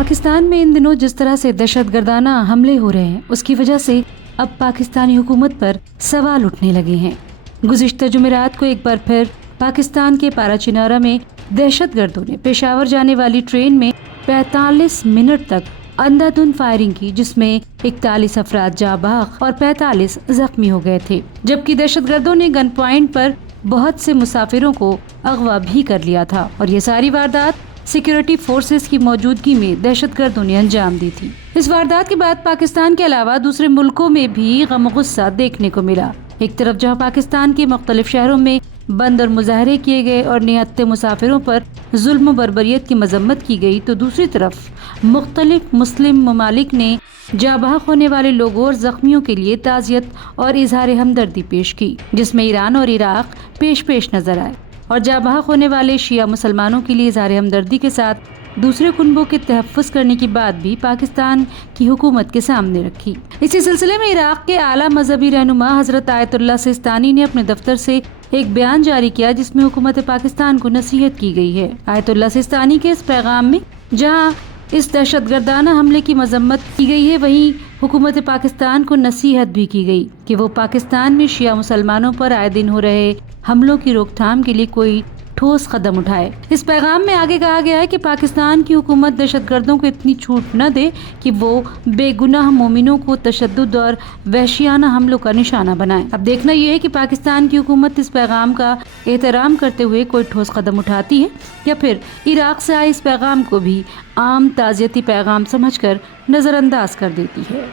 پاکستان میں ان دنوں جس طرح سے دہشت گردانہ حملے ہو رہے ہیں اس کی وجہ سے اب پاکستانی حکومت پر سوال اٹھنے لگے ہیں۔ گزشتہ جمعرات کو ایک بار پھر پاکستان کے پارا چنارا میں دہشت گردوں نے پشاور جانے والی ٹرین میں 45 منٹ تک اندھا دھند فائرنگ کی، جس میں 41 افراد جاں بحق اور 45 زخمی ہو گئے تھے، جبکہ دہشت گردوں نے گن پوائنٹ پر بہت سے مسافروں کو اغوا بھی کر لیا تھا، اور یہ ساری واردات سیکورٹی فورسز کی موجودگی میں دہشت گردوں نے انجام دی تھی۔ اس واردات کے بعد پاکستان کے علاوہ دوسرے ملکوں میں بھی غم و غصہ دیکھنے کو ملا۔ ایک طرف جہاں پاکستان کے مختلف شہروں میں بند اور مظاہرے کیے گئے اور نہتے مسافروں پر ظلم و بربریت کی مذمت کی گئی، تو دوسری طرف مختلف مسلم ممالک نے جاں بحق ہونے والے لوگوں اور زخمیوں کے لیے تعزیت اور اظہار ہمدردی پیش کی، جس میں ایران اور عراق پیش نظر آئے، اور جاں بحق ہونے والے شیعہ مسلمانوں کے لیے اظہار ہمدردی کے ساتھ دوسرے کنبوں کے تحفظ کرنے کی بات بھی پاکستان کی حکومت کے سامنے رکھی۔ اسی سلسلے میں عراق کے اعلیٰ مذہبی رہنما حضرت آیت اللہ سستانی نے اپنے دفتر سے ایک بیان جاری کیا، جس میں حکومت پاکستان کو نصیحت کی گئی ہے۔ آیت اللہ سستانی کے اس پیغام میں جہاں اس دہشت گردانہ حملے کی مذمت کی گئی ہے، وہیں حکومت پاکستان کو نصیحت بھی کی گئی کہ وہ پاکستان میں شیعہ مسلمانوں پر آئے دن ہو رہے حملوں کی روک تھام کے لیے کوئی ٹھوس قدم اٹھائے۔ اس پیغام میں آگے کہا گیا ہے کہ پاکستان کی حکومت دہشت گردوں کو اتنی چھوٹ نہ دے کہ وہ بے گناہ مومنوں کو تشدد اور وحشیانہ حملوں کا نشانہ بنائے۔ اب دیکھنا یہ ہے کہ پاکستان کی حکومت اس پیغام کا احترام کرتے ہوئے کوئی ٹھوس قدم اٹھاتی ہے، یا پھر عراق سے آئے اس پیغام کو بھی عام تعزیتی پیغام سمجھ کر نظر انداز کر دیتی ہے۔